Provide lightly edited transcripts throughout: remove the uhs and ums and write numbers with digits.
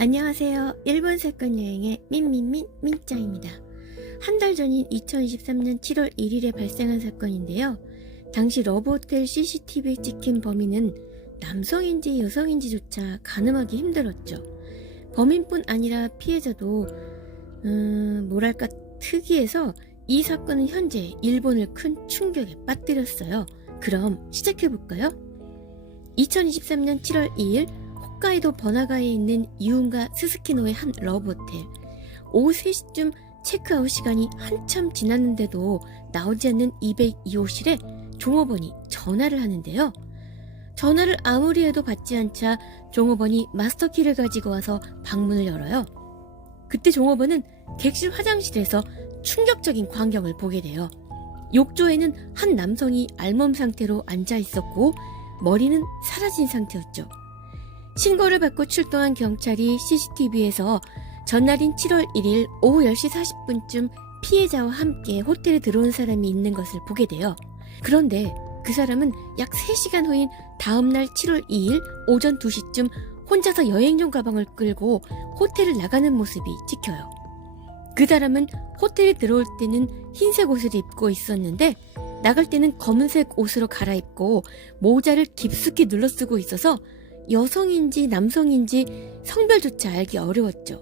안녕하세요. 일본 사건 여행의 민짱입니다. 한 달 전인 2023년 7월 1일에 발생한 사건인데요. 당시 러브호텔 CCTV에 찍힌 범인은 남성인지 여성인지조차 가늠하기 힘들었죠. 범인뿐 아니라 피해자도 뭐랄까 특이해서 이 사건은 현재 일본을 큰 충격에 빠뜨렸어요. 그럼 시작해볼까요? 2023년 7월 2일 홋카이도 번화가에 있는 이운가 스스키노의 한 러브호텔. 오후 3시쯤 체크아웃 시간이 한참 지났는데도 나오지 않는 202호실에 종업원이 전화를 하는데요. 전화를 아무리 해도 받지 않자 종업원이 마스터키를 가지고 와서 방문을 열어요. 그때 종업원은 객실 화장실에서 충격적인 광경을 보게 돼요. 욕조에는 한 남성이 알몸 상태로 앉아 있었고 머리는 사라진 상태였죠. 신고를 받고 출동한 경찰이 CCTV에서 전날인 7월 1일 오후 10시 40분쯤 피해자와 함께 호텔에 들어온 사람이 있는 것을 보게 돼요. 그런데 그 사람은 약 3시간 후인 다음날 7월 2일 오전 2시쯤 혼자서 여행용 가방을 끌고 호텔을 나가는 모습이 찍혀요. 그 사람은 호텔에 들어올 때는 흰색 옷을 입고 있었는데 나갈 때는 검은색 옷으로 갈아입고 모자를 깊숙이 눌러쓰고 있어서 여성인지 남성인지 성별조차 알기 어려웠죠.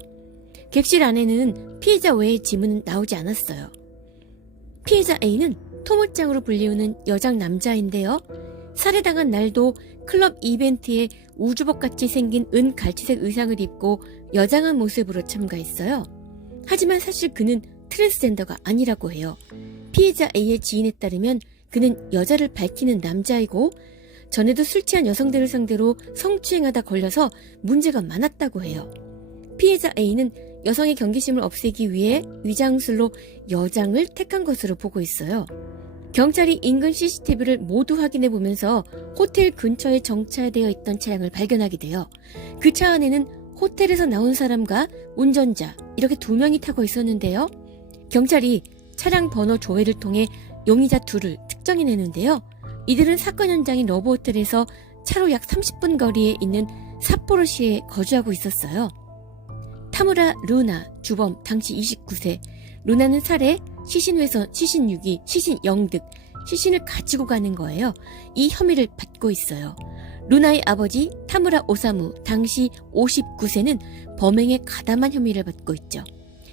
객실 안에는 피해자 외의 지문은 나오지 않았어요. 피해자 A는 토모짱으로 불리우는 여장 남자인데요. 살해당한 날도 클럽 이벤트에 우주복같이 생긴 은갈치색 의상을 입고 여장한 모습으로 참가했어요. 하지만 사실 그는 트랜스젠더가 아니라고 해요. 피해자 A의 지인에 따르면 그는 여자를 밝히는 남자이고 전에도 술 취한 여성들을 상대로 성추행하다 걸려서 문제가 많았다고 해요. 피해자 A는 여성의 경계심을 없애기 위해 위장술로 여장을 택한 것으로 보고 있어요. 경찰이 인근 CCTV를 모두 확인해 보면서 호텔 근처에 정차되어 있던 차량을 발견하게 돼요. 그 차 안에는 호텔에서 나온 사람과 운전자 이렇게 2명이 타고 있었는데요. 경찰이 차량 번호 조회를 통해 용의자 둘을 특정해내는데요. 이들은 사건 현장인 러브호텔에서 차로 약 30분 거리에 있는 삿포로시에 거주하고 있었어요. 타무라 루나, 주범, 당시 29세. 루나는 살해, 시신훼손, 시신유기, 시신영득, 시신을 가지고 가는 거예요. 이 혐의를 받고 있어요. 루나의 아버지 타무라 오사무, 당시 59세는 범행에 가담한 혐의를 받고 있죠.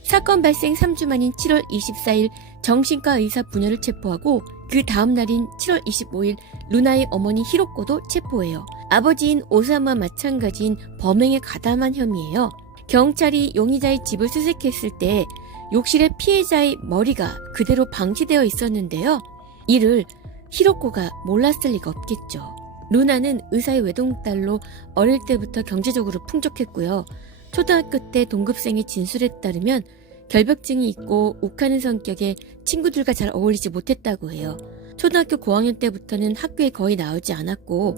사건 발생 3주 만인 7월 24일 정신과 의사 부녀를 체포하고 그 다음 날인 7월 25일 루나의 어머니 히로코도 체포해요. 아버지인 오사무와 마찬가지인 범행에 가담한 혐의예요. 경찰이 용의자의 집을 수색했을 때 욕실에 피해자의 머리가 그대로 방치되어 있었는데요. 이를 히로코가 몰랐을 리가 없겠죠. 루나는 의사의 외동딸로 어릴 때부터 경제적으로 풍족했고요. 초등학교 때 동급생의 진술에 따르면 결벽증이 있고 욱하는 성격에 친구들과 잘 어울리지 못했다고 해요. 초등학교 고학년 때부터는 학교에 거의 나오지 않았고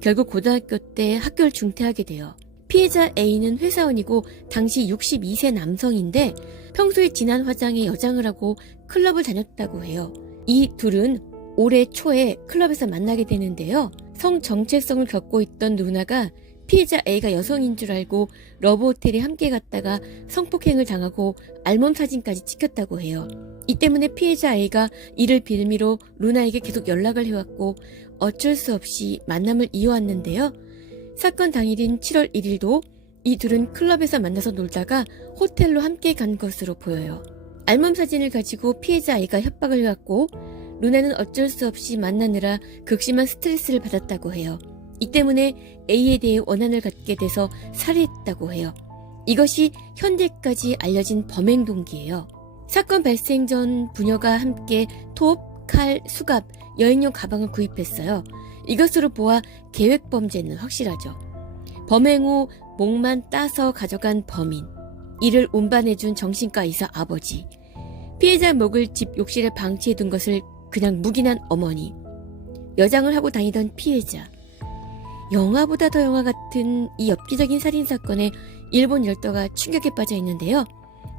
결국 고등학교 때 학교를 중퇴하게 돼요. 피해자 A는 회사원이고 당시 62세 남성인데 평소에 진한 화장에 여장을 하고 클럽을 다녔다고 해요. 이 둘은 올해 초에 클럽에서 만나게 되는데요. 성정체성을 겪고 있던 루나가 피해자 A가 여성인 줄 알고 러브호텔에 함께 갔다가 성폭행을 당하고 알몸 사진까지 찍혔다고 해요. 이 때문에 피해자 A가 이를 빌미로 루나에게 계속 연락을 해왔고 어쩔 수 없이 만남을 이어왔는데요. 사건 당일인 7월 1일도 이 둘은 클럽에서 만나서 놀다가 호텔로 함께 간 것으로 보여요. 알몸 사진을 가지고 피해자 A가 협박을 해왔고 루나는 어쩔 수 없이 만나느라 극심한 스트레스를 받았다고 해요. 이 때문에 A에 대해 원한을 갖게 돼서 살해했다고 해요. 이것이 현재까지 알려진 범행 동기예요. 사건 발생 전 부녀가 함께 톱, 칼, 수갑, 여행용 가방을 구입했어요. 이것으로 보아 계획 범죄는 확실하죠. 범행 후 목만 따서 가져간 범인, 이를 운반해준 정신과 의사 아버지, 피해자 목을 집 욕실에 방치해둔 것을 그냥 묵인한 어머니, 여장을 하고 다니던 피해자. 영화보다 더 영화 같은 이 엽기적인 살인사건에 일본 열도가 충격에 빠져 있는데요.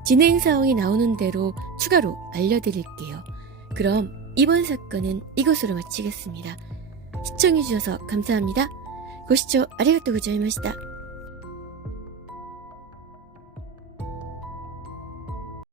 진행 사항이 나오는 대로 추가로 알려드릴게요. 그럼 이번 사건은 이것으로 마치겠습니다. 시청해주셔서 감사합니다. 고시聴 아리가또 고자이마시다.